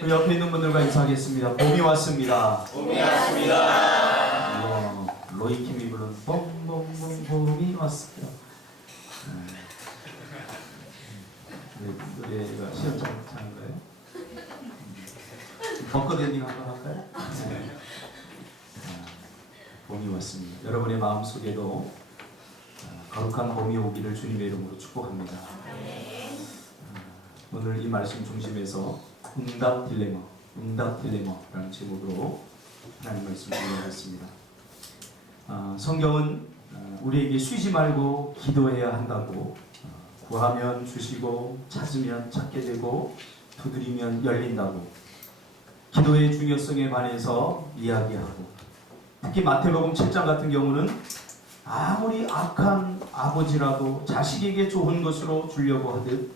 그 옆에 있는 분들과 인사하겠습니다. 봄이 왔습니다. 봄이 왔습니다. 로이킴이 부른 봄봄봄 봄이 왔습니다. 노래가 시험장 거예요? 벙커 엔딩 한번 할까요? 네. 봄이 왔습니다. 여러분의 마음속에도 거룩한 봄이 오기를 주님의 이름으로 축복합니다. 오늘 이 말씀 중심에서 응답 딜레마라는 제목으로 하나님 말씀을 준비하였습니다. 성경은 우리에게 쉬지 말고 기도해야 한다고, 구하면 주시고 찾으면 찾게 되고 두드리면 열린다고 기도의 중요성에 관해서 이야기하고, 특히 마태복음 7장 같은 경우는 아무리 악한 아버지라도 자식에게 좋은 것으로 주려고 하듯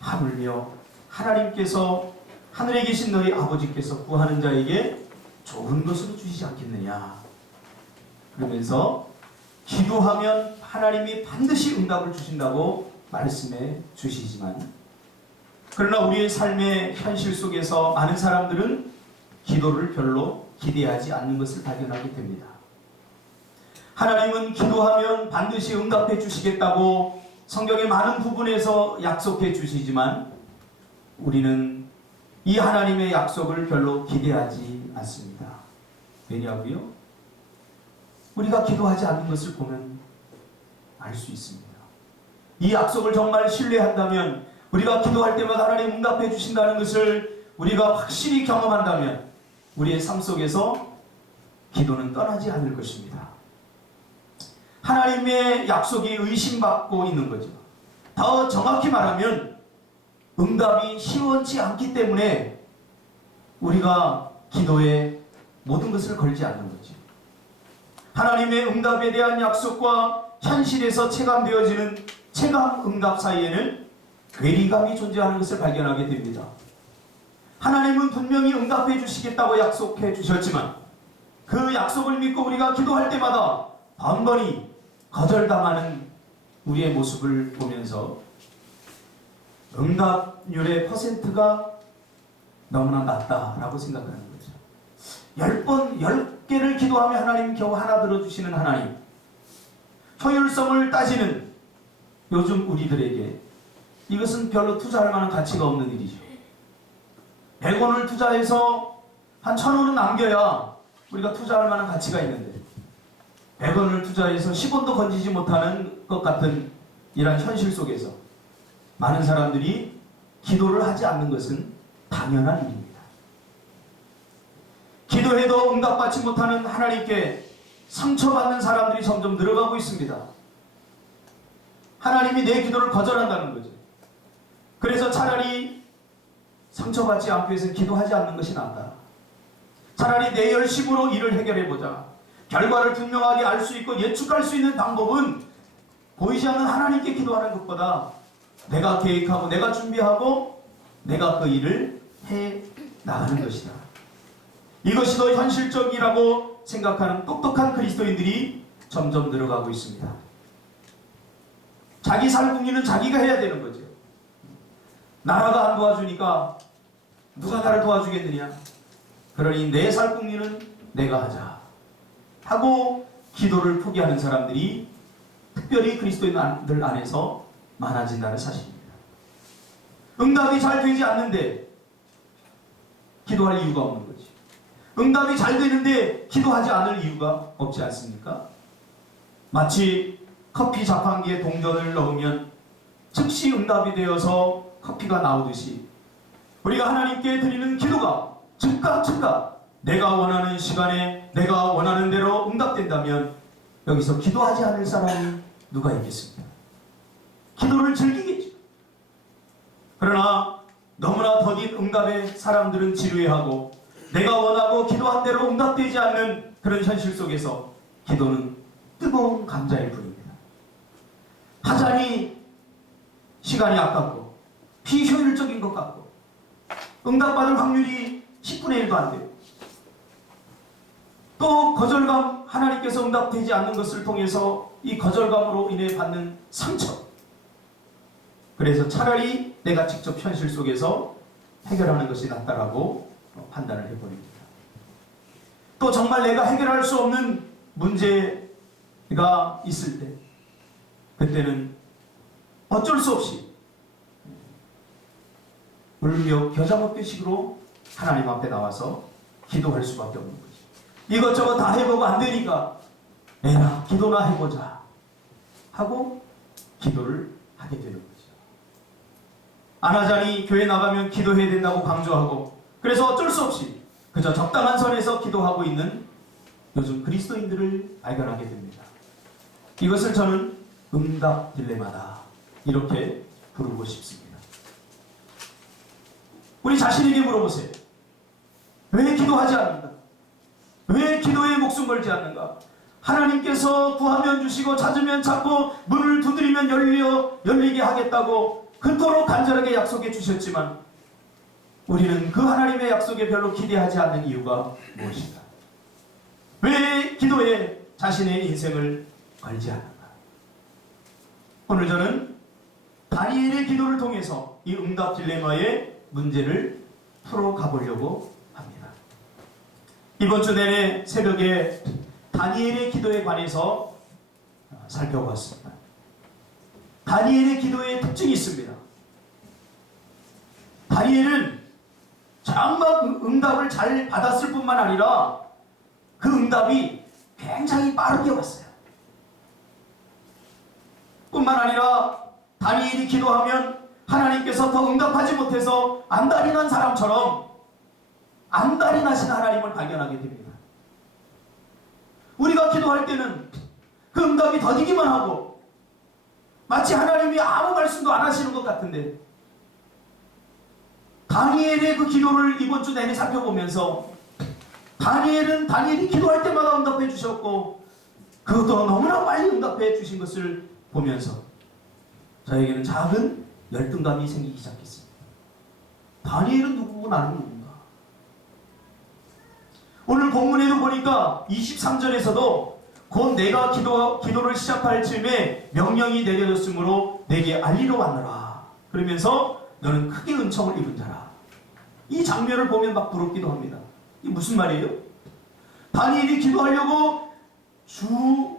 하물며 하나님께서 하늘에 계신 너희 아버지께서 구하는 자에게 좋은 것으로 주시지 않겠느냐, 그러면서 기도하면 하나님이 반드시 응답을 주신다고 말씀해 주시지만, 그러나 우리의 삶의 현실 속에서 많은 사람들은 기도를 별로 기대하지 않는 것을 발견하게 됩니다. 하나님은 기도하면 반드시 응답해 주시겠다고 성경의 많은 부분에서 약속해 주시지만, 우리는 이 하나님의 약속을 별로 기대하지 않습니다. 왜냐하고요, 우리가 기도하지 않는 것을 보면 알 수 있습니다. 이 약속을 정말 신뢰한다면, 우리가 기도할 때마다 하나님 응답해 주신다는 것을 우리가 확실히 경험한다면, 우리의 삶 속에서 기도는 떠나지 않을 것입니다. 하나님의 약속이 의심받고 있는 거죠. 더 정확히 말하면 응답이 시원치 않기 때문에 우리가 기도에 모든 것을 걸지 않는 거죠. 하나님의 응답에 대한 약속과 현실에서 체감되어지는 체감 응답 사이에는 괴리감이 존재하는 것을 발견하게 됩니다. 하나님은 분명히 응답해 주시겠다고 약속해 주셨지만, 그 약속을 믿고 우리가 기도할 때마다 번번이 거절당하는 우리의 모습을 보면서 응답률의 퍼센트가 너무나 낮다라고 생각하는 거죠. 10번, 10개를 기도하면 하나님 겨우 하나 들어주시는 하나님. 효율성을 따지는 요즘 우리들에게 이것은 별로 투자할 만한 가치가 없는 일이죠. 100원을 투자해서 한 1000원은 남겨야 우리가 투자할 만한 가치가 있는데, 100원을 투자해서 10원도 건지지 못하는 것 같은 이런 현실 속에서 많은 사람들이 기도를 하지 않는 것은 당연한 일입니다. 기도해도 응답받지 못하는 하나님께 상처받는 사람들이 점점 늘어가고 있습니다. 하나님이 내 기도를 거절한다는 거죠. 그래서 차라리 상처받지 않기 위해서는 기도하지 않는 것이 낫다. 차라리 내 열심으로 일을 해결해보자. 결과를 분명하게 알 수 있고 예측할 수 있는 방법은 보이지 않는 하나님께 기도하는 것보다 내가 계획하고 내가 준비하고 내가 그 일을 해 나가는 것이다. 이것이 더 현실적이라고 생각하는 똑똑한 그리스도인들이 점점 늘어가고 있습니다. 자기 살궁리는 자기가 해야 되는 거죠. 나라가 안 도와주니까 누가 나를 도와주겠느냐. 그러니 내 살궁리는 내가 하자 하고 기도를 포기하는 사람들이 특별히 그리스도인들 안에서 많아진다는 사실입니다. 응답이 잘 되지 않는데 기도할 이유가 없는 거지. 응답이 잘 되는데 기도하지 않을 이유가 없지 않습니까? 마치 커피 자판기에 동전을 넣으면 즉시 응답이 되어서 커피가 나오듯이, 우리가 하나님께 드리는 기도가 즉각 내가 원하는 시간에 내가 원하는 대로 응답된다면 여기서 기도하지 않을 사람이 누가 있겠습니까? 기도를 즐기겠죠. 그러나 너무나 더딘 응답에 사람들은 지루해하고, 내가 원하고 기도한 대로 응답되지 않는 그런 현실 속에서 기도는 뜨거운 감자일 뿐입니다. 하자니 시간이 아깝고 비효율적인 것 같고 응답받을 확률이 10분의 1도 안 돼요. 또 거절감, 하나님께서 응답되지 않는 것을 통해서 이 거절감으로 인해 받는 상처. 그래서 차라리 내가 직접 현실 속에서 해결하는 것이 낫다라고 판단을 해버립니다. 또 정말 내가 해결할 수 없는 문제가 있을 때 그때는 어쩔 수 없이 울며 겨자 먹듯식으로 하나님 앞에 나와서 기도할 수밖에 없는 거죠. 이것저것 다 해보고 안 되니까 에라 기도나 해보자 하고 기도를 하게 되는 거죠. 안 하자니 교회 나가면 기도해야 된다고 강조하고, 그래서 어쩔 수 없이 그저 적당한 선에서 기도하고 있는 요즘 그리스도인들을 발견하게 됩니다. 이것을 저는 응답 딜레마다 이렇게 부르고 싶습니다. 우리 자신에게 물어보세요. 왜 기도하지 않는가? 왜 기도에 목숨 걸지 않는가? 하나님께서 구하면 주시고 찾으면 찾고 문을 두드리면 열리게 하겠다고 그토록 간절하게 약속해 주셨지만 우리는 그 하나님의 약속에 별로 기대하지 않는 이유가 무엇인가? 왜 기도에 자신의 인생을 걸지 않는가? 오늘 저는 다니엘의 기도를 통해서 이 응답 딜레마의 문제를 풀어가 보려고 합니다. 이번 주 내내 새벽에 다니엘의 기도에 관해서 살펴보았습니다. 다니엘의 기도에 특징이 있습니다. 다니엘은 정말 응답을 잘 받았을 뿐만 아니라 그 응답이 굉장히 빠르게 왔어요. 뿐만 아니라 다니엘이 기도하면 하나님께서 더 응답하지 못해서 안달이 난 사람처럼 안달이 나신 하나님을 발견하게 됩니다. 우리가 기도할 때는 그 응답이 더디기만 하고 마치 하나님이 아무 말씀도 안 하시는 것 같은데, 다니엘의 그 기도를 이번 주 내내 살펴보면서 다니엘이 기도할 때마다 응답해 주셨고 그것도 너무나 빨리 응답해 주신 것을 보면서 저에게는 작은 열등감이 생기기 시작했습니다. 다니엘은 누구고 나는 누군가? 오늘 본문에도 보니까 23절에서도 곧 내가 기도를 시작할 즈음에 명령이 내려졌으므로 내게 알리러 왔노라. 그러면서 너는 크게 은총을 입은 자라. 이 장면을 보면 막 부럽기도 합니다. 이게 무슨 말이에요? 다니엘이 기도하려고 주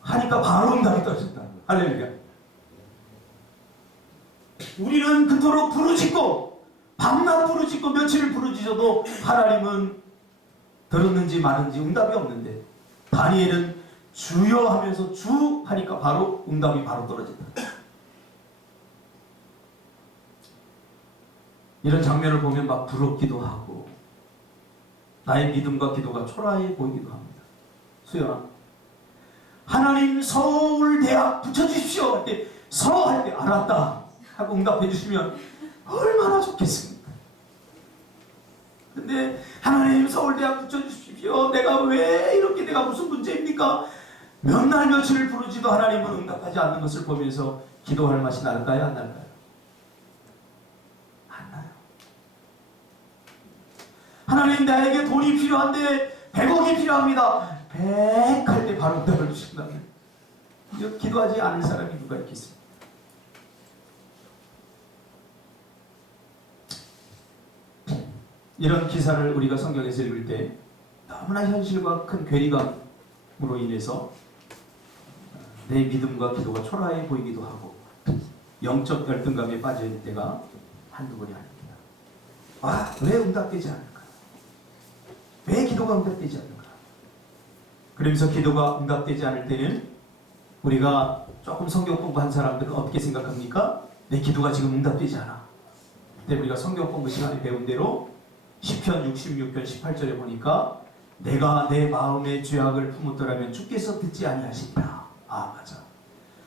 하니까 바로 응답이 떨어졌다. 할렐루야. 우리는 그토록 부르짖고 밤낮 부르짖고 며칠을 부르짖어도 하나님은 들었는지 마는지 응답이 없는데, 다니엘은 주여 하면서 주 하니까 바로 응답이 바로 떨어진다. 이런 장면을 보면 막 부럽기도 하고 나의 믿음과 기도가 초라해 보이기도 합니다. 수연아, 하나님 서울대학 붙여주십시오 할 때 할 때 알았다 하고 응답해 주시면 얼마나 좋겠습니까? 근데 하나님 서울대학 붙여주십시오, 내가 왜 이렇게, 내가 무슨 문제입니까? 몇 날 며칠을 부르지도 하나님은 응답하지 않는 것을 보면서 기도할 맛이 날까요? 안 날까요? 안 나요. 하나님 나에게 돈이 필요한데 100억이 필요합니다. 100 할 때 바로 응답을 주신다면 기도하지 않을 사람이 누가 있겠습니까? 이런 기사를 우리가 성경에서 읽을 때 너무나 현실과 큰 괴리감으로 인해서 내 믿음과 기도가 초라해 보이기도 하고 영적 열등감에 빠질 때가 한두 번이 아닙니다. 왜 응답되지 않을까? 왜 기도가 응답되지 않을까? 그러면서 기도가 응답되지 않을 때는 우리가 조금 성경 공부한 사람들은 어떻게 생각합니까? 내 기도가 지금 응답되지 않아. 그때 우리가 성경 공부 시간에 배운 대로 시편 66편 18절에 보니까 내가 내 마음의 죄악을 품었더라면 주께서 듣지 아니하시리라. 맞아.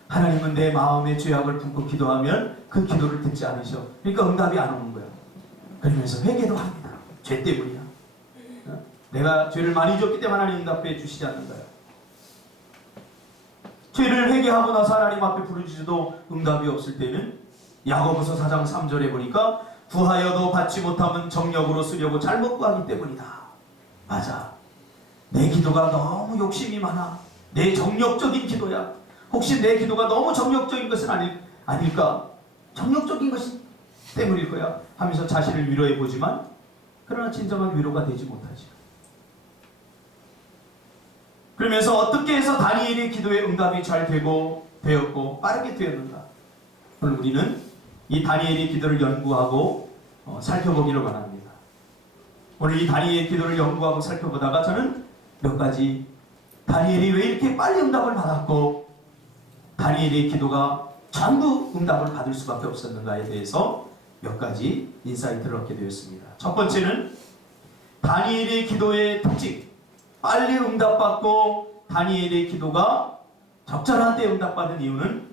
하나님은 내 마음의 죄악을 품고 기도하면 그 기도를 듣지 않으셔. 그러니까 응답이 안 오는 거야. 그러면서 회개도 합니다. 죄 때문이야. 내가 죄를 많이 졌기 때문에 하나님 응답해 주시지 않는 거야. 죄를 회개하고 나서 하나님 앞에 부르짖어도 응답이 없을 때는 야고보서 4장 3절에 보니까 구하여도 받지 못하면 정력으로 쓰려고 잘못 구하기 때문이다. 맞아. 내 기도가 너무 욕심이 많아. 내 정력적인 기도야. 혹시 내 기도가 너무 정력적인 것은 아닐까? 정력적인 것이 때문일 거야. 하면서 자신을 위로해 보지만 그러나 진정한 위로가 되지 못하죠. 그러면서 어떻게 해서 다니엘의 기도에 응답이 잘 되었고 빠르게 되었는가? 오늘 우리는 이 다니엘의 기도를 연구하고 살펴보기를 원합니다. 오늘 이 다니엘의 기도를 연구하고 살펴보다가 저는 몇 가지 다니엘이 왜 이렇게 빨리 응답을 받았고 다니엘의 기도가 전부 응답을 받을 수밖에 없었는가에 대해서 몇 가지 인사이트를 얻게 되었습니다. 첫 번째는 다니엘의 기도의 특징, 빨리 응답받고 다니엘의 기도가 적절한 때 응답받은 이유는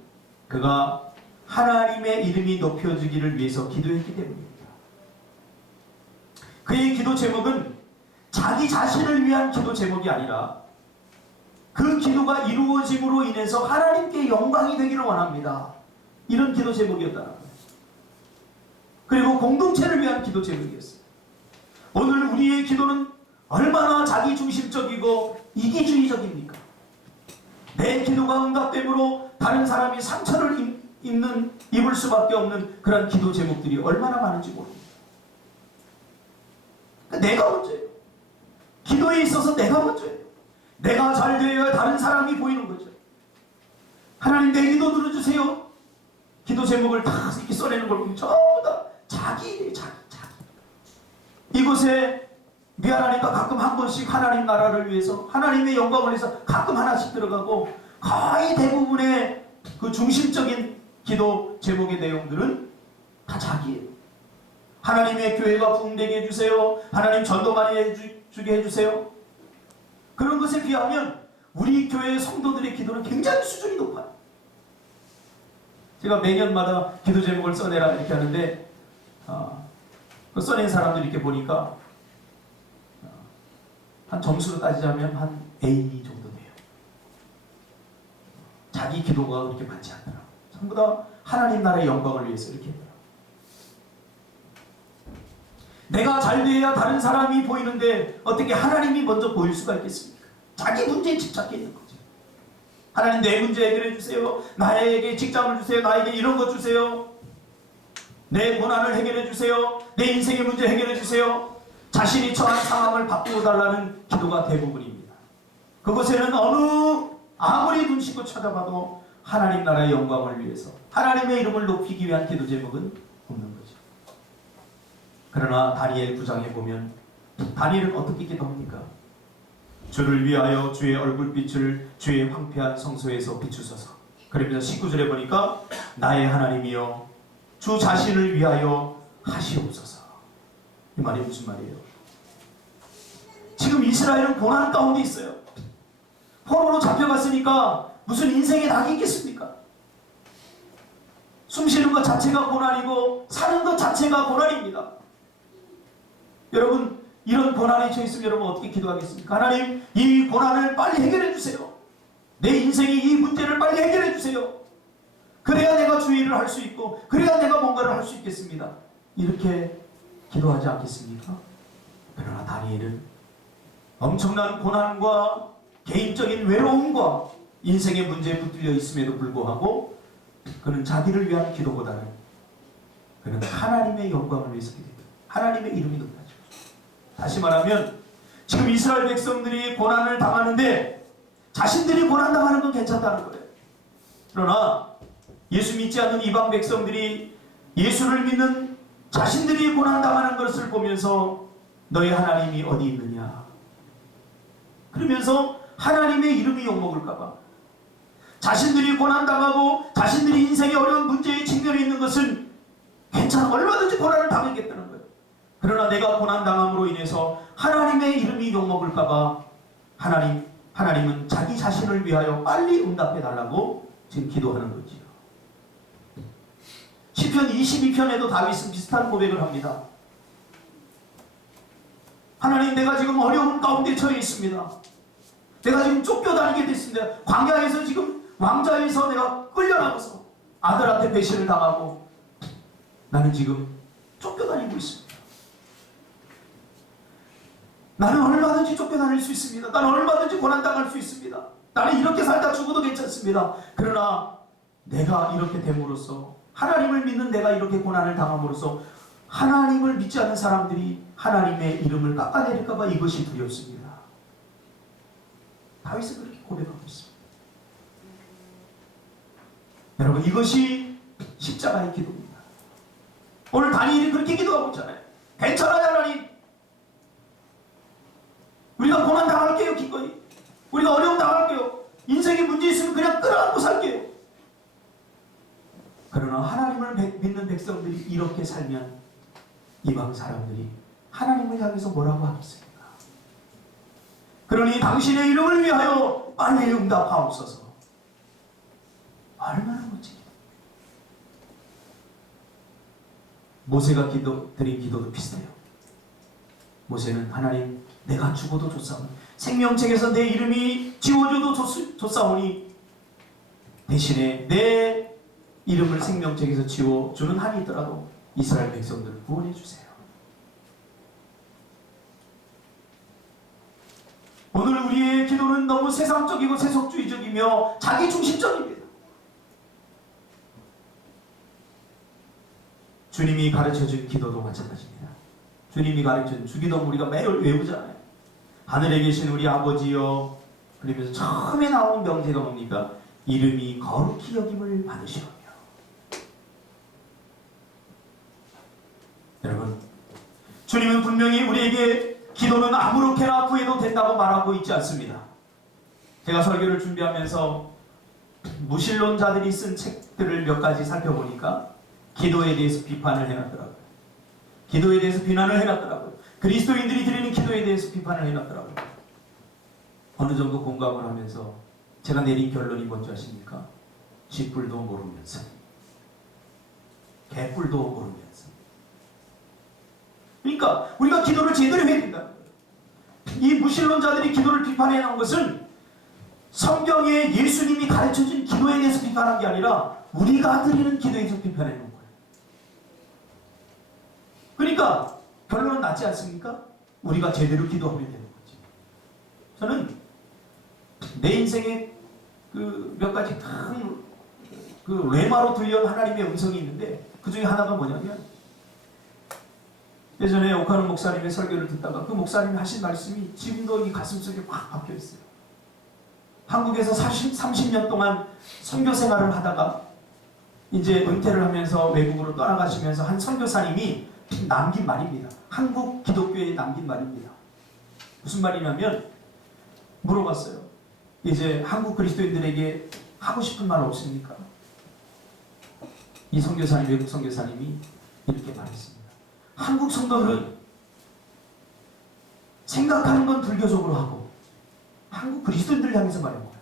그가 하나님의 이름이 높여지기를 위해서 기도했기 때문입니다. 그의 기도 제목은 자기 자신을 위한 기도 제목이 아니라 그 기도가 이루어짐으로 인해서 하나님께 영광이 되기를 원합니다. 이런 기도 제목이었다는 거예요. 그리고 공동체를 위한 기도 제목이었어요. 오늘 우리의 기도는 얼마나 자기중심적이고 이기주의적입니까? 내 기도가 응답됨으로 다른 사람이 상처를 입을 수밖에 없는 그런 기도 제목들이 얼마나 많은지 모릅니다. 내가 문제예요. 기도에 있어서 내가 문제예요. 내가 잘 되어야 다른 사람이 보이는 거죠. 하나님 내 기도 들어주세요. 기도 제목을 다 이렇게 써내는 걸 보면 전부 다 자기 일이에요. 자기. 이곳에 미안하니까 가끔 한 번씩 하나님 나라를 위해서 하나님의 영광을 위해서 가끔 하나씩 들어가고 거의 대부분의 그 중심적인 기도 제목의 내용들은 다 자기예요. 하나님의 교회가 부흥되게 해주세요. 하나님 전도 많이 해주게 해주세요. 그런 것에 비하면 우리 교회의 성도들의 기도는 굉장히 수준이 높아요. 제가 매년마다 기도 제목을 써내라 이렇게 하는데 그 써낸 사람들 이렇게 보니까 한 점수로 따지자면 한 A 정도 돼요. 자기 기도가 그렇게 많지 않더라고요. 전부 다 하나님 나라의 영광을 위해서 이렇게 했더라고요. 내가 잘 돼야 다른 사람이 보이는데 어떻게 하나님이 먼저 보일 수가 있겠습니까? 자기 문제에 집착해 있는 거죠. 하나님 내 문제 해결해 주세요. 나에게 직장을 주세요. 나에게 이런 거 주세요. 내 고난을 해결해 주세요. 내 인생의 문제 해결해 주세요. 자신이 처한 상황을 바꾸어 달라는 기도가 대부분입니다. 그곳에는 아무리 눈 씻고 쳐다봐도 하나님 나라의 영광을 위해서 하나님의 이름을 높이기 위한 기도 제목은 없는 거죠. 그러나 다니엘 9장에 보면 다니엘은 어떻게 기도합니까? 주를 위하여 주의 얼굴빛을 주의 황폐한 성소에서 비추소서. 그러면서 19절에 보니까 나의 하나님이여 주 자신을 위하여 하시옵소서. 이 말이 무슨 말이에요? 지금 이스라엘은 고난 가운데 있어요. 포로로 잡혀갔으니까 무슨 인생에 낙이 있겠습니까? 숨 쉬는 것 자체가 고난이고 사는 것 자체가 고난입니다. 여러분 이런 고난에 처했으면 여러분 어떻게 기도하겠습니까? 하나님 이 고난을 빨리 해결해 주세요. 내 인생의 이 문제를 빨리 해결해 주세요. 그래야 내가 주의 일을 할 수 있고 그래야 내가 뭔가를 할 수 있겠습니다. 이렇게 기도하지 않겠습니까? 그러나 다니엘은 엄청난 고난과 개인적인 외로움과 인생의 문제에 붙들려 있음에도 불구하고 그는 자기를 위한 기도보다는 그는 하나님의 영광을 위해서 기도합니다. 하나님의 이름이 높아져. 다시 말하면 지금 이스라엘 백성들이 고난을 당하는데 자신들이 고난당하는 건 괜찮다는 거예요. 그러나 예수 믿지 않는 이방 백성들이 예수를 믿는 자신들이 고난당하는 것을 보면서 너희 하나님이 어디 있느냐 그러면서 하나님의 이름이 욕먹을까봐 자신들이 고난당하고 자신들이 인생의 어려운 문제에 직면해 있는 것은 괜찮아 얼마든지 고난을 당하겠다는 거예요. 그러나 내가 고난당함으로 인해서 하나님의 이름이 욕먹을까봐 하나님은 자기 자신을 위하여 빨리 응답해달라고 지금 기도하는 거지요. 시편 22편에도 다윗은 비슷한 고백을 합니다. 하나님 내가 지금 어려운 가운데 처해 있습니다. 내가 지금 쫓겨다니게 됐습니다. 광야에서 지금 왕좌에서 내가 끌려나가서 아들한테 배신을 당하고 나는 지금 쫓겨다니고 있습니다. 나는 얼마든지 쫓겨다닐 수 있습니다. 나는 얼마든지 고난당할 수 있습니다. 나는 이렇게 살다 죽어도 괜찮습니다. 그러나 내가 이렇게 됨으로써 하나님을 믿는 내가 이렇게 고난을 당함으로써 하나님을 믿지 않는 사람들이 하나님의 이름을 깎아내릴까봐 이것이 두렵습니다. 다윗은 그렇게 고백하고 있습니다. 여러분, 이것이 십자가의 기도입니다. 오늘 다니엘이 그렇게 기도하고 있잖아요. 괜찮아요, 하나님. 우리가 고난 당할게요, 기꺼이. 우리가 어려움 당할게요. 인생에 문제 있으면 그냥 끌어안고 살게요. 그러나 하나님을 믿는 백성들이 이렇게 살면 이방 사람들이 하나님을 향해서 뭐라고 하겠습니까? 그러니 당신의 이름을 위하여 빨리 응답하옵소서. 얼마나 멋지게. 모세가 드린 기도도 비슷해요. 모세는 하나님, 내가 죽어도 좋사오니, 생명책에서 내 이름이 지워져도 좋사오니, 대신에 내 이름을 생명책에서 지워주는 한이 있더라도 이스라엘 백성들을 구원해 주세요. 오늘 우리의 기도는 너무 세상적이고 세속주의적이며 자기중심적입니다. 주님이 가르쳐준 기도도 마찬가지입니다. 주님이 가르쳐준 주기도문 우리가 매일 외우잖아요. 하늘에 계신 우리 아버지여, 그러면서 처음에 나오는 명제가 뭡니까? 이름이 거룩히 여김을 받으시오며. 여러분, 주님은 분명히 우리에게 기도는 아무렇게나 구해도 된다고 말하고 있지 않습니다. 제가 설교를 준비하면서 무신론자들이 쓴 책들을 몇 가지 살펴보니까 기도에 대해서 비판을 해놨더라고요. 기도에 대해서 비난을 해놨더라고요. 그리스도인들이 드리는 기도에 대해서 비판을 해놨더라고요. 어느 정도 공감을 하면서 제가 내린 결론이 뭔지 아십니까? 쥐뿔도 모르면서, 개뿔도 모르면서. 그러니까 우리가 기도를 제대로 해야 된다. 이 무신론자들이 기도를 비판해 놓은 것은 성경에 예수님이 가르쳐준 기도에 대해서 비판한 게 아니라 우리가 드리는 기도에 대해서 비판해 놓은 거예요. 그러니까 결론은 낫지 않습니까? 우리가 제대로 기도하면 되는 거지. 저는 내 인생에 그 몇 가지 큰 그 레마로 들려온 하나님의 음성이 있는데 그 중에 하나가 뭐냐면, 예전에 오카노 목사님의 설교를 듣다가 그 목사님이 하신 말씀이 지금도 이 가슴속에 꽉 박혀 있어요. 한국에서 30년 동안 선교 생활을 하다가 이제 은퇴를 하면서 외국으로 떠나가시면서 한 선교사님이 남긴 말입니다. 한국 기독교에 남긴 말입니다. 무슨 말이냐면, 물어봤어요. 이제 한국 그리스도인들에게 하고 싶은 말 없습니까? 이 선교사님, 외국 선교사님이 이렇게 말했습니다. 한국 성도들은 생각하는 건 불교적으로 하고, 한국 그리스도인들을 향해서 말한 거예요.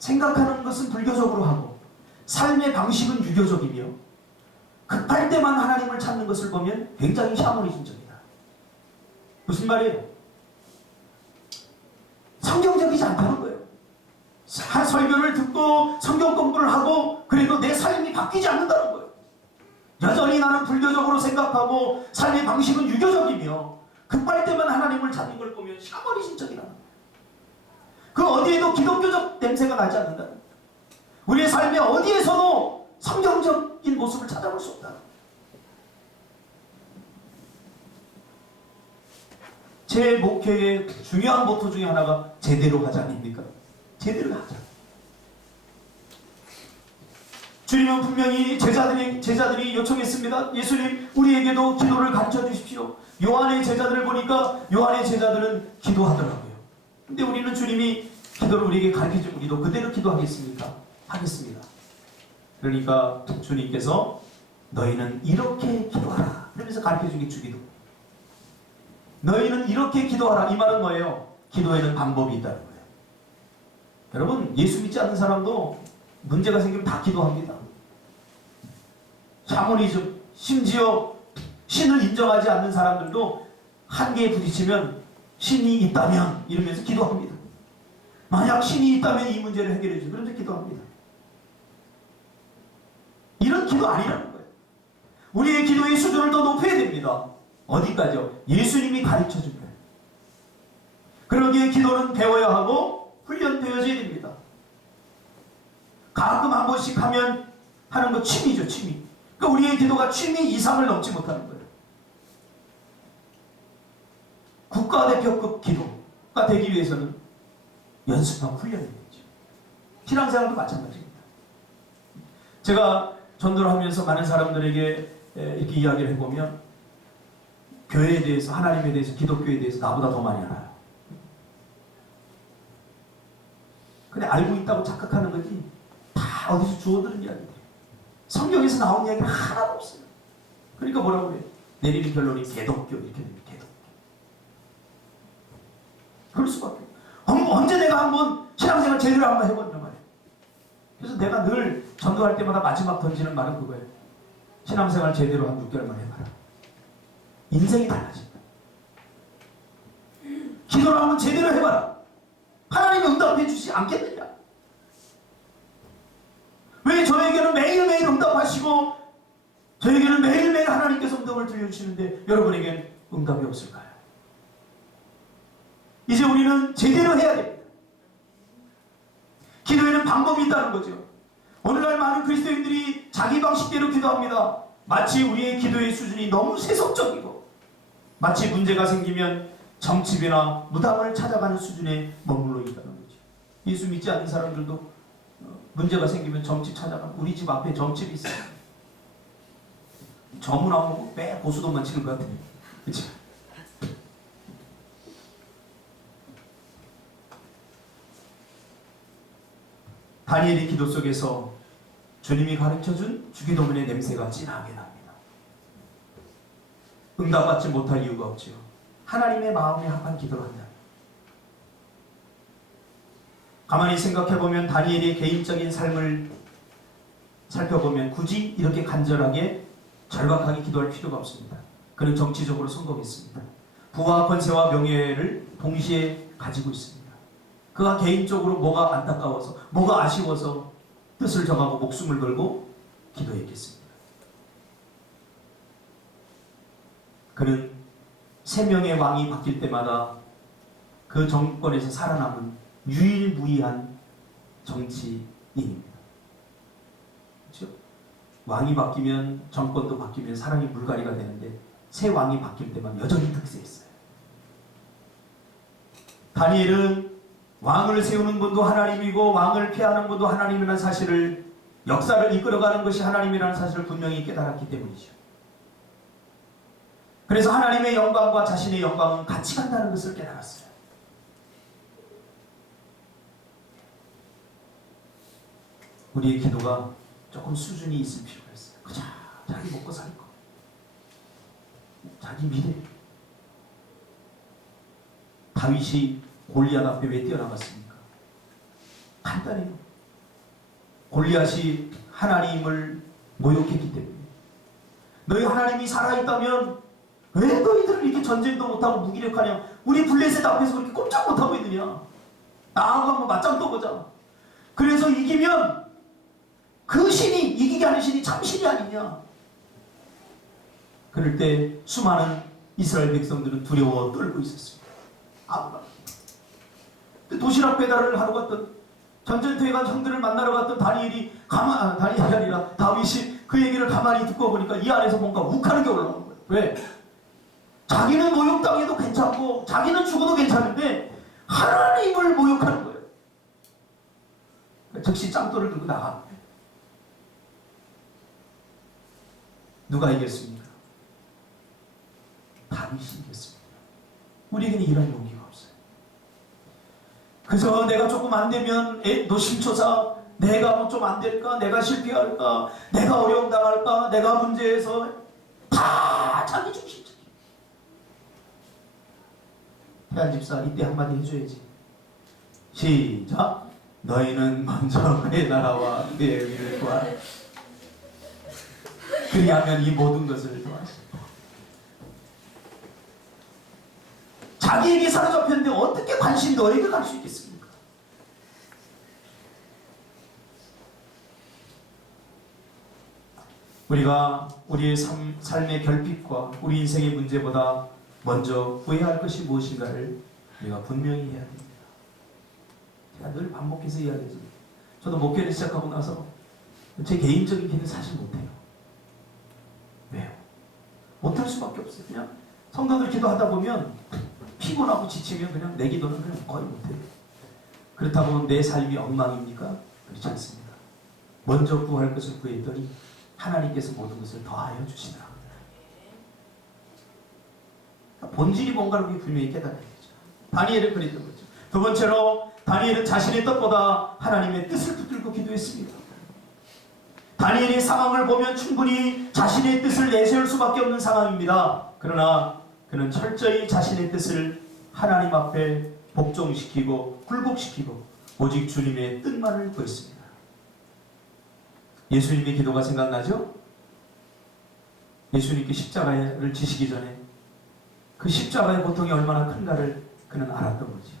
생각하는 것은 불교적으로 하고 삶의 방식은 유교적이며 급할 때만 하나님을 찾는 것을 보면 굉장히 샤머니즘적이다. 무슨 말이에요? 성경적이지 않다는 거예요. 설교를 듣고 성경 공부를 하고 그래도 내 삶이 바뀌지 않는다는 거예요. 여전히 나는 불교적으로 생각하고 삶의 방식은 유교적이며 급할 때만 하나님을 찾는 걸 보면 샤머니즘적이라는 거예요. 그 어디에도 기독교적 냄새가 나지 않는다는 거예요. 우리의 삶의 어디에서도 성경적인 모습을 찾아볼 수 없다. 제 목회의 중요한 모토 중에 하나가 제대로 하자 아닙니까? 제대로 하자. 주님은 분명히 제자들이 요청했습니다. 예수님, 우리에게도 기도를 가르쳐 주십시오. 요한의 제자들을 보니까 요한의 제자들은 기도하더라고요. 근데 우리는 주님이 기도를 우리에게 가르쳐 주고 우리도 그대로 기도하겠습니까? 하겠습니다. 그러니까 주님께서 너희는 이렇게 기도하라 그러면서 가르쳐 준 게 주기도. 너희는 이렇게 기도하라. 이 말은 뭐예요? 기도에는 방법이 있다는 거예요. 여러분, 예수 믿지 않는 사람도 문제가 생기면 다 기도합니다. 샤머니즘, 심지어 신을 인정하지 않는 사람들도 한계에 부딪히면 신이 있다면 이러면서 기도합니다. 만약 신이 있다면 이 문제를 해결해 주세요. 그러면서 기도합니다. 이런 기도 아니라는 거예요. 우리의 기도의 수준을 더 높여야 됩니다. 어디까지요? 예수님이 가르쳐준 거예요. 그러기에 기도는 배워야 하고 훈련되어져야 됩니다. 가끔 한 번씩 하면 하는 거 취미죠, 취미. 그러니까 우리의 기도가 취미 이상을 넘지 못하는 거예요. 국가대표급 기도가 되기 위해서는 연습과 훈련이 되죠. 신앙생활도 마찬가지입니다. 제가 전도를 하면서 많은 사람들에게 이렇게 이야기를 해보면 교회에 대해서, 하나님에 대해서, 기독교에 대해서 나보다 더 많이 알아요. 근데 알고 있다고 착각하는 거지 다 어디서 주워들은 이야기들이에요. 성경에서 나온 이야기는 하나도 없어요. 그러니까 뭐라고 그래요? 내리는 결론이 개독교 이렇게 됩니다. 개독교. 그럴 수밖에 없어요. 언제 내가 한번 신앙생활 제대로 한번 해봤냐 말이에요. 그래서 내가 늘 전도할 때마다 마지막 던지는 말은 그거예요. 신앙생활 제대로 한 6개월만 해봐라. 인생이 달라진다. 기도를 한번 제대로 해봐라. 하나님이 응답해 주지 않겠느냐? 왜 저에게는 매일매일 응답하시고 저에게는 매일매일 하나님께서 응답을 들려주시는데 여러분에게는 응답이 없을까요? 이제 우리는 제대로 해야 됩니다. 기도에는 방법이 있다는 거죠. 오늘날 많은 그리스도인들이 자기 방식대로 기도합니다. 마치 우리의 기도의 수준이 너무 세속적이고 마치 문제가 생기면 정치비나 무당을 찾아가는 수준에 머물러 있다는 거죠. 예수 믿지 않는 사람들도 문제가 생기면 점집 찾아가면 우리 집 앞에 점집이 있어요. 점은 안 먹고 매 고수도만 치는 것 같아요. 그렇죠? 다니엘의 기도 속에서 주님이 가르쳐준 주기도문의 냄새가 진하게 납니다. 응답받지 못할 이유가 없지요. 하나님의 마음에 합한 기도를 한다. 가만히 생각해보면 다니엘의 개인적인 삶을 살펴보면 굳이 이렇게 간절하게 절박하게 기도할 필요가 없습니다. 그는 정치적으로 성공했습니다. 부와 권세와 명예를 동시에 가지고 있습니다. 그가 개인적으로 뭐가 안타까워서 뭐가 아쉬워서 뜻을 정하고 목숨을 걸고 기도했겠습니다. 그는 3명의 왕이 바뀔 때마다 그 정권에서 살아남은 유일무이한 정치인입니다. 그렇죠? 왕이 바뀌면 정권도 바뀌면 사람이 물갈이가 되는데 새 왕이 바뀔 때만 여전히 득세했어요. 다니엘은 왕을 세우는 분도 하나님이고 왕을 폐하는 분도 하나님이라는 사실을, 역사를 이끌어가는 것이 하나님이라는 사실을 분명히 깨달았기 때문이죠. 그래서 하나님의 영광과 자신의 영광은 같이 간다는 것을 깨달았어요. 우리의 기도가 조금 수준이 있을 필요가 있어요. 그저 자기 먹고 살 거, 자기 미래. 다윗이 골리앗 앞에 왜 뛰어나갔습니까? 간단해요. 골리앗이 하나님을 모욕했기 때문에. 너희 하나님이 살아있다면 왜 너희들은 이렇게 전쟁도 못하고 무기력하냐? 우리 블레셋 앞에서 그렇게 꼼짝 못하고 있느냐? 나하고 한번 맞짱 떠보자. 그래서 이기면 그 신이, 이기게 하는 신이 참신이 아니냐? 그럴 때 수많은 이스라엘 백성들은 두려워 떨고 있었습니다. 아무나. 도시락 배달을 하러 갔던, 전쟁터에 간 형들을 만나러 갔던 다니엘이 다니엘이 아니라 다윗이 그 얘기를 가만히 듣고 보니까 이 안에서 뭔가 욱하는 게 올라오는 거예요. 왜? 자기는 모욕당해도 괜찮고 자기는 죽어도 괜찮은데 하나님을 모욕하는 거예요. 즉시 짱돌을 들고 나갑니다. 누가 이겼습니까? 다윗이 이겼습니다. 우리에게는 이런 용기가 없어요. 그래서 내가 조금 안 되면 노심초사, 내가 뭐 좀 안 될까? 내가 실패할까? 내가 어려움 당할까? 내가 문제에서 다 자기 중심적이에요. 태안 집사 이때 한마디 해줘야지. 시작. 너희는 먼저 내 나라와 내 의를 구하라. 그리하면 이 모든 것을 더하시리라. 자기에게 사로잡혔는데 어떻게 관심이 너에게 갈 수 있겠습니까? 우리가 우리의 삶의 결핍과 우리 인생의 문제보다 먼저 구해야 할 것이 무엇인가를 우리가 분명히 해야 됩니다. 제가 늘 반복해서 이야기하죠. 저도 목회를 시작하고 나서 제 개인적인 기도는 사실 못해요. 못할 수밖에 없어요. 그냥 성도들 기도하다 보면 피곤하고 지치면 그냥 내 기도는 그냥 거의 못해요. 그렇다고 내 삶이 엉망입니까? 그렇지 않습니다. 먼저 구할 것을 구했더니 하나님께서 모든 것을 더하여 주시더라. 본질이 뭔가를 우리 분명히 깨달아야 되죠. 다니엘은 그랬던 거죠. 두 번째로 다니엘은 자신의 뜻보다 하나님의 뜻을 붙들고 기도했습니다. 다니엘의 상황을 보면 충분히 자신의 뜻을 내세울 수밖에 없는 상황입니다. 그러나 그는 철저히 자신의 뜻을 하나님 앞에 복종시키고 굴복시키고 오직 주님의 뜻만을 구했습니다. 예수님의 기도가 생각나죠? 예수님께 십자가를 지시기 전에 그 십자가의 고통이 얼마나 큰가를 그는 알았던 거죠.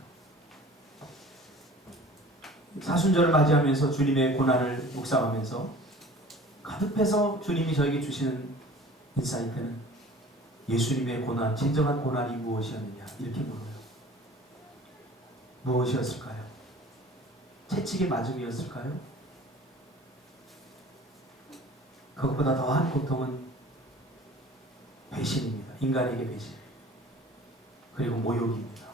사순절을 맞이하면서 주님의 고난을 묵상하면서 가득해서 주님이 저에게 주시는 인사이트는 예수님의 고난, 진정한 고난이 무엇이었느냐 이렇게 물어요. 무엇이었을까요? 채찍의 맞음이었을까요? 그것보다 더한 고통은 배신입니다. 인간에게 배신. 그리고 모욕입니다.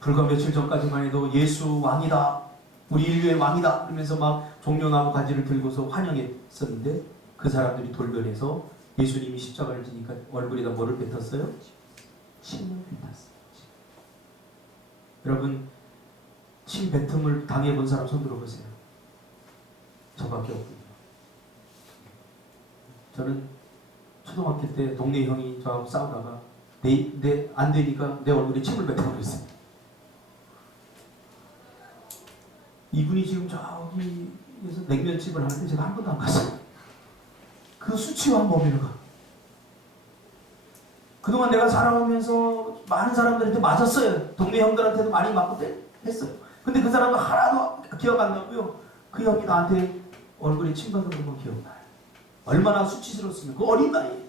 불과 며칠 전까지만 해도 예수 왕이다. 우리 인류의 왕이다. 그러면서 막 종려나무 가지를 들고서 환영했었는데 그 사람들이 돌변해서 예수님이 십자가를 지니까 얼굴에다 뭐를 뱉었어요? 침을 뱉었어요. 여러분 침 뱉음을 당해본 사람 손 들어보세요. 저밖에 없군요. 저는 초등학교 때 동네 형이 저하고 싸우다가 안 되니까 내 얼굴에 침을 뱉어버렸어요. 이분이 지금 저기에서 냉면집을 하는데 제가 한 번도 안 갔어요. 그 수치와 범위가. 그동안 내가 살아오면서 많은 사람들한테 맞았어요. 동네 형들한테도 많이 맞고 했어요. 근데 그 사람은 하나도 기억 안 나고요. 그 형이 나한테 얼굴에 침 받은 건 기억나요. 얼마나 수치스러웠으면 그 어린 나이에.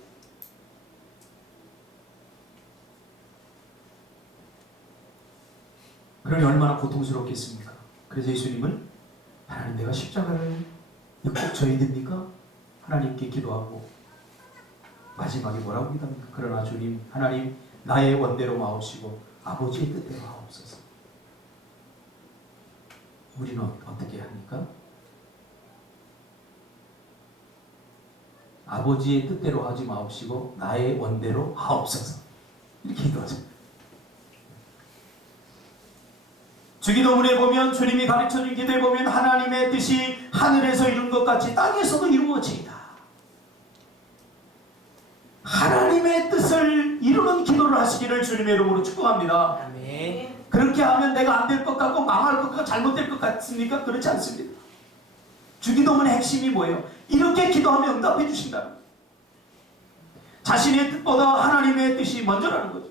그러니 얼마나 고통스럽겠습니까? 그래서 예수님은 하나님 내가 십자가를 꼭 져야 됩니까? 하나님께 기도하고 마지막에 뭐라고 기도합니까? 그러나 주님 하나님 나의 원대로 마옵시고 아버지의 뜻대로 하옵소서. 우리는 어떻게 합니까? 아버지의 뜻대로 하지 마옵시고 나의 원대로 하옵소서. 이렇게 기도하죠. 주기도문에 보면 주님이 가르쳐준 기도에 보면 하나님의 뜻이 하늘에서 이룬 것 같이 땅에서도 이루어지이다. 하나님의 뜻을 이루는 기도를 하시기를 주님의 이름으로 축복합니다. 아멘. 그렇게 하면 내가 안 될 것 같고 망할 것 같고 잘못될 것 같습니까? 그렇지 않습니다. 주기도문의 핵심이 뭐예요? 이렇게 기도하면 응답해 주신다. 자신의 뜻보다 하나님의 뜻이 먼저라는 거죠.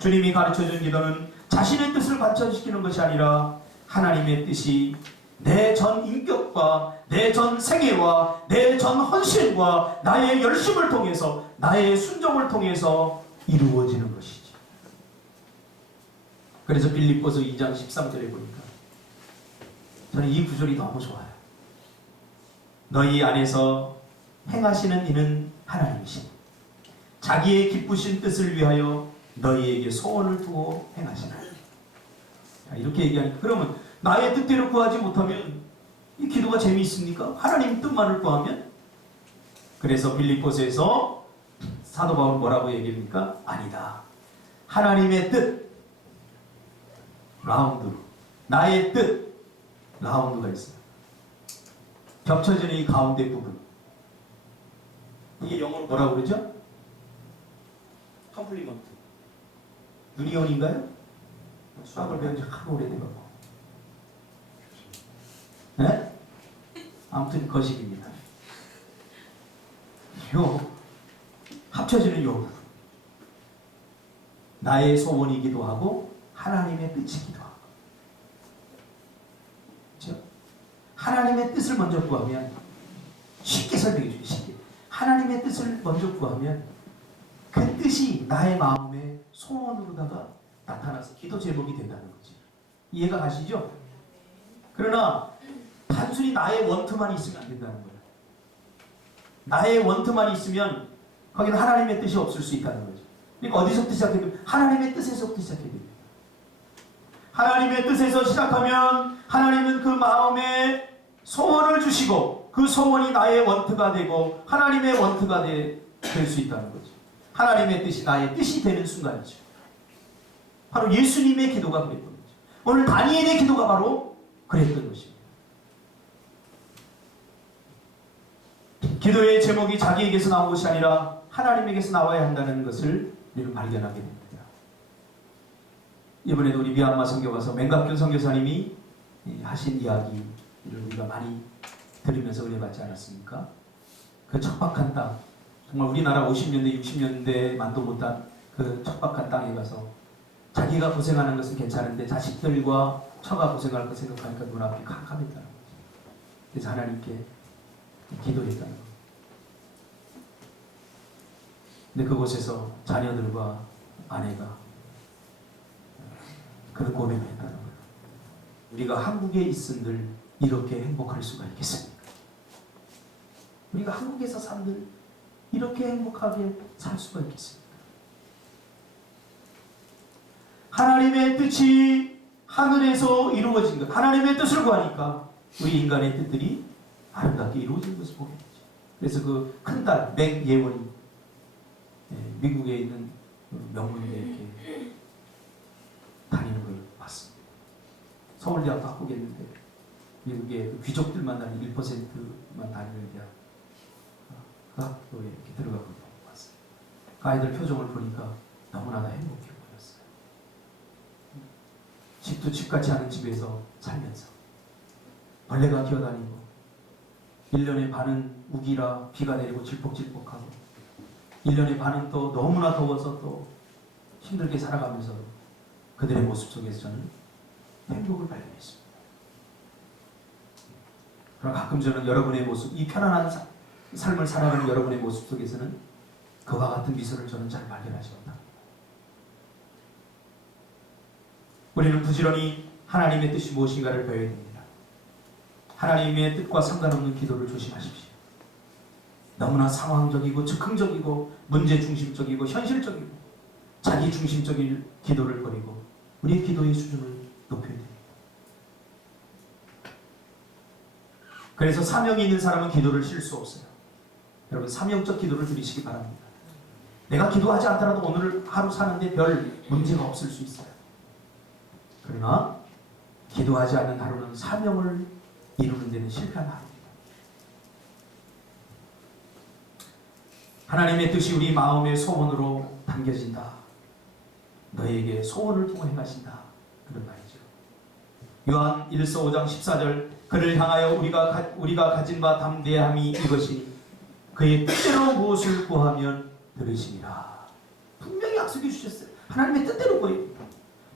주님이 가르쳐준 기도는 자신의 뜻을 관철시키는 것이 아니라 하나님의 뜻이 내 전 인격과 내 전 생애와 내 전 헌신과 나의 열심을 통해서 나의 순종을 통해서 이루어지는 것이지. 그래서 빌립보서 2장 13절에 보니까 저는 이 구절이 너무 좋아요. 너희 안에서 행하시는 이는 하나님이시니 자기의 기쁘신 뜻을 위하여 너희에게 소원을 두고 행하시나. 이렇게 얘기하니까 그러면 나의 뜻대로 구하지 못하면 이 기도가 재미있습니까? 하나님 뜻만을 구하면. 그래서 빌립보서에서 사도 바울은 뭐라고 얘기합니까? 아니다. 하나님의 뜻 라운드, 나의 뜻 라운드가 있어요. 겹쳐지는 이 가운데 부분, 이게 영어로 뭐라고 그러죠? 컴플리먼트. 유니온인가요? 수학을 배운 지 하도 오래돼가고. 네? 아무튼 거식입니다. 요 합쳐지는 요 부분. 나의 소원이기도 하고 하나님의 뜻이기도 하고. 그렇죠? 하나님의 뜻을 먼저 구하면 쉽게 설명해 줘요. 쉽게. 하나님의 뜻을 먼저 구하면 그 뜻이 나의 마음에 소원으로다가 나타나서 기도 제목이 된다는 거지. 이해가 가시죠? 그러나 단순히 나의 원투만 있으면 안 된다는 거예요. 나의 원트만 있으면 거기는 하나님의 뜻이 없을 수 있다는 거죠. 그러니까 어디서부터 시작해야 돼요? 하나님의 뜻에서부터 시작해야 돼요. 하나님의 뜻에서 시작하면 하나님은 그 마음에 소원을 주시고 그 소원이 나의 원트가 되고 하나님의 원트가 될 수 있다는 거죠. 하나님의 뜻이 나의 뜻이 되는 순간이죠. 바로 예수님의 기도가 그랬던 거죠. 오늘 다니엘의 기도가 바로 그랬던 것입니다. 기도의 제목이 자기에게서 나온 것이 아니라 하나님에게서 나와야 한다는 것을 우리는 발견하게 됩니다. 이번에도 우리 미얀마 선교 와서 맹각균 선교사님이 하신 이야기를 우리가 많이 들으면서 은혜받지 않았습니까? 그 척박한 땅, 정말 우리나라 50년대, 60년대만도 못한 그 척박한 땅에 가서 자기가 고생하는 것은 괜찮은데 자식들과 처가 고생할 거 생각하니까 눈앞이 캄캄했다는 거죠. 그래서 하나님께 기도했다는 거죠. 근데 그곳에서 자녀들과 아내가 그런 고백을 했다는 거예요. 우리가 한국에 있은들 이렇게 행복할 수가 있겠습니까? 우리가 한국에서 산들 이렇게 행복하게 살 수가 있겠습니까? 하나님의 뜻이 하늘에서 이루어진 것, 하나님의 뜻을 구하니까 우리 인간의 뜻들이 아름답게 이루어진 것을 보게 되죠. 그래서 그 큰 딸 맥예원이 미국에 있는 명문대 이렇게 다니는 걸 봤습니다. 서울대학도 합격했는데 미국의 그 귀족들만 다니는 1%만 다니는 대학 그 학교에 이렇게 들어가고 있는 걸 봤어요. 그 아이들 표정을 보니까 너무나 다 행복해 보였어요. 집도 집같이 않은 집에서 살면서 벌레가 기어다니고 1년에 반은 우기라 비가 내리고 질퍽질퍽하고 1년에 반은 또 너무나 더워서 또 힘들게 살아가면서 그들의 모습 속에서 저는 행복을 발견했습니다. 그러나 가끔 저는 여러분의 모습, 이 편안한 삶을 살아가는 여러분의 모습 속에서는 그와 같은 미소를 저는 잘 발견하지 못합니다. 우리는 부지런히 하나님의 뜻이 무엇인가를 배워야 됩니다. 하나님의 뜻과 상관없는 기도를 조심하십시오. 너무나 상황적이고 즉흥적이고 문제중심적이고 현실적이고 자기중심적인 기도를 버리고 우리의 기도의 수준을 높여야 됩니다. 그래서 사명이 있는 사람은 기도를 쉴 수 없어요. 여러분 사명적 기도를 드리시기 바랍니다. 내가 기도하지 않더라도 오늘 하루 사는데 별 문제가 없을 수 있어요. 그러나 기도하지 않는 하루는 사명을 이루는 데는 실패한 하루입니다. 하나님의 뜻이 우리 마음의 소원으로 담겨진다. 너에게 소원을 통해 행하신다. 그런 말이죠. 요한 1서 5장 14절 그를 향하여 우리가 가진 바 담대함이 이것이니 그의 뜻대로 무엇을 구하면 들으시니라. 분명히 약속해 주셨어요. 하나님의 뜻대로 구해요.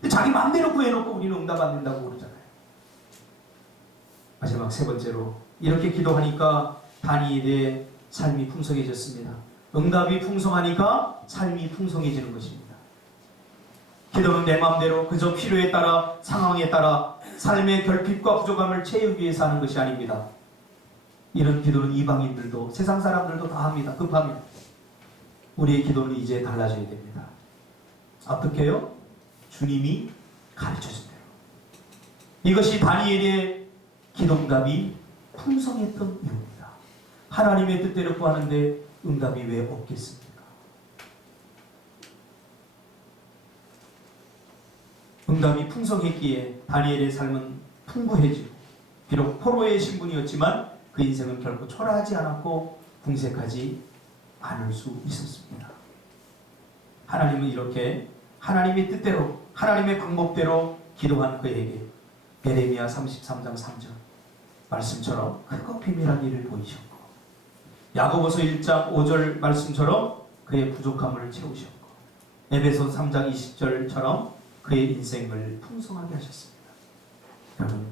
근데 자기 마음대로 구해놓고 우리는 응답 안 된다고 그러잖아요. 마지막 세 번째로 이렇게 기도하니까 다니엘의 삶이 풍성해졌습니다. 응답이 풍성하니까 삶이 풍성해지는 것입니다. 기도는 내 마음대로 그저 필요에 따라 상황에 따라 삶의 결핍과 부족함을 채우기 위해서 하는 것이 아닙니다. 이런 기도는 이방인들도 세상 사람들도 다 합니다. 급합니다. 우리의 기도는 이제 달라져야 됩니다. 어떻게 해요? 주님이 가르쳐준 대로. 이것이 다니엘의 기도 응답이 풍성했던 이유입니다. 하나님의 뜻대로 구하는데 응답이 왜 없겠습니까? 응답이 풍성했기에 다니엘의 삶은 풍부해지고 비록 포로의 신분이었지만 그 인생은 결코 초라하지 않았고 궁색하지 않을 수 있었습니다. 하나님은 이렇게 하나님의 뜻대로 하나님의 방법대로 기도한 그에게 예레미야 33장 3절 말씀처럼 크고 비밀한 일을 보이셨고 야고보서 1장 5절 말씀처럼 그의 부족함을 채우셨고 에베소 3장 20절처럼 그의 인생을 풍성하게 하셨습니다. 여러분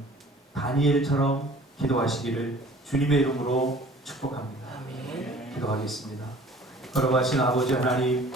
다니엘처럼 기도하시기를 주님의 이름으로 축복합니다. 기도하겠습니다. 걸어가신 아버지 하나님,